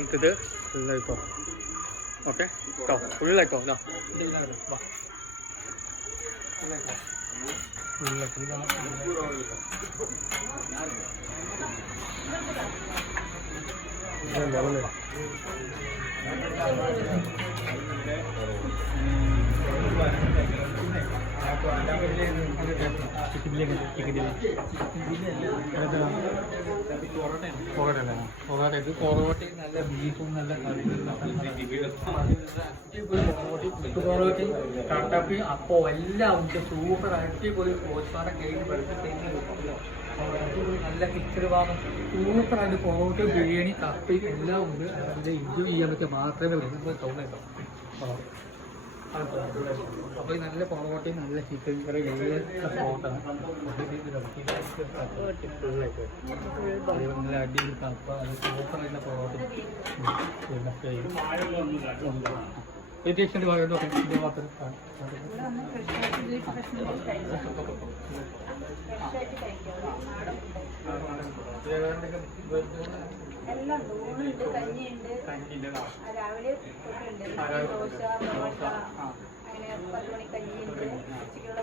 എടുത്തിട്ട് ഫുള്ളായിക്കോ. ഓക്കെ കേട്ടോ, ഫുള്ളായിക്കോ. ഇതാ പൊറോട്ടയും നല്ല ബീഫും നല്ല പൊറോട്ടയും കട്ടപ്പയും അപ്പോൾ എല്ലാം ഉണ്ട്. സൂപ്പർ അടിപൊളി പ്രോത്സാഹനം കഴിഞ്ഞ് നല്ല കിച്ചഡ് ഭാഗം സൂപ്പറായിട്ട് പൊറോട്ടയും ബിരിയാണി കപ്പയും എല്ലാം ഉണ്ട്. നല്ല എൻജോയ് ചെയ്യാൻ പറ്റിയ മാത്രമേ വരുന്നത് തോന്നുന്നുണ്ടോ. അപ്പോൾ നല്ല പൊറോട്ടയും നല്ല ചിക്കൻ കറി പൊറോട്ട നല്ല അടിപൊളി കപ്പ അത് സൂപ്പറായിട്ടുള്ള പൊറോട്ട ഏകദേശം ഭാഗം മാത്രം എല്ലാം ഊണുണ്ട്, കഞ്ഞിയുണ്ട്, രാവിലെ ദോശ, പൊറോട്ട, അങ്ങനെ 10 മണി കഞ്ഞിയുണ്ട്, ഉച്ചയ്ക്കുള്ള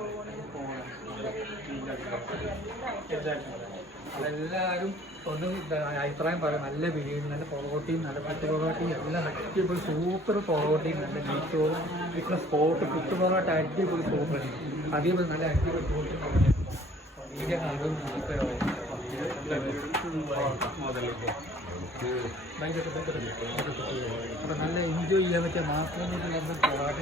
അതെല്ലാവരും ഒന്ന് അഭിപ്രായം പറയാം. നല്ല ബിരിയാണി, നല്ല പൊറോട്ടയും, നല്ല കുത്തു പൊറോട്ടയും എല്ലാം അടിപൊളി സൂപ്പർ പൊറോട്ടയും, നല്ല ബീച്ചോറും കിട്ടുന്ന സ്പോട്ട് കുത്തു പൊറോട്ട അടിപൊളി സൂപ്പർ. അതേപോലെ നല്ല അടിപൊളി അപ്പം നല്ല എൻജോയ് ചെയ്യാൻ പറ്റിയ മാത്രമേ നമ്മൾ പൊറോട്ട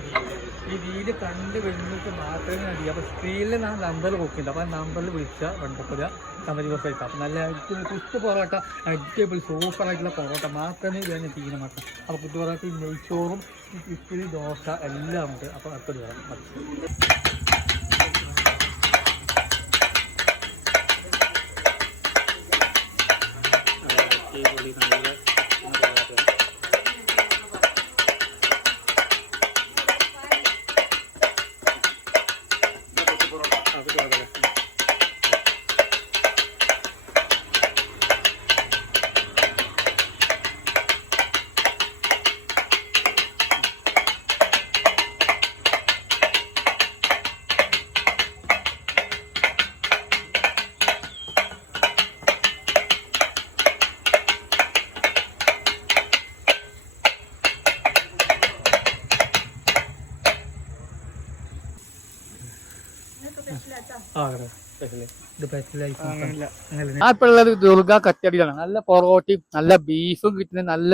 ഈ വീട് കണ്ട് വരുന്നവർക്ക് മാത്രമേ അറിയാം. അപ്പോൾ സ്ക്രീനിൽ നമ്പർ നോക്കിയിട്ടുണ്ട്. അപ്പോൾ ആ നമ്പറിൽ വിളിച്ചാൽ വണ്ടപ്പുര ദിവസമായിട്ട് അപ്പം നല്ല അടിപൊളി കുത്തു പൊറോട്ട അടിപൊളി സൂപ്പറായിട്ടുള്ള പൊറോട്ട മാത്രമേ ഞാൻ തീരുമാനം. അപ്പോൾ കുത്തു പൊറോട്ടയും നെയ്ച്ചോറും ഇഡ്ഡലി ദോശ എല്ലാം ഉണ്ട്. അപ്പോൾ അടുത്തൊരു വരാം മതി. ഇപ്പോഴുള്ളത് ദുർഗ കച്ചടിയാണ്. നല്ല പൊറോട്ടയും നല്ല ബീഫും കിട്ടുന്ന നല്ല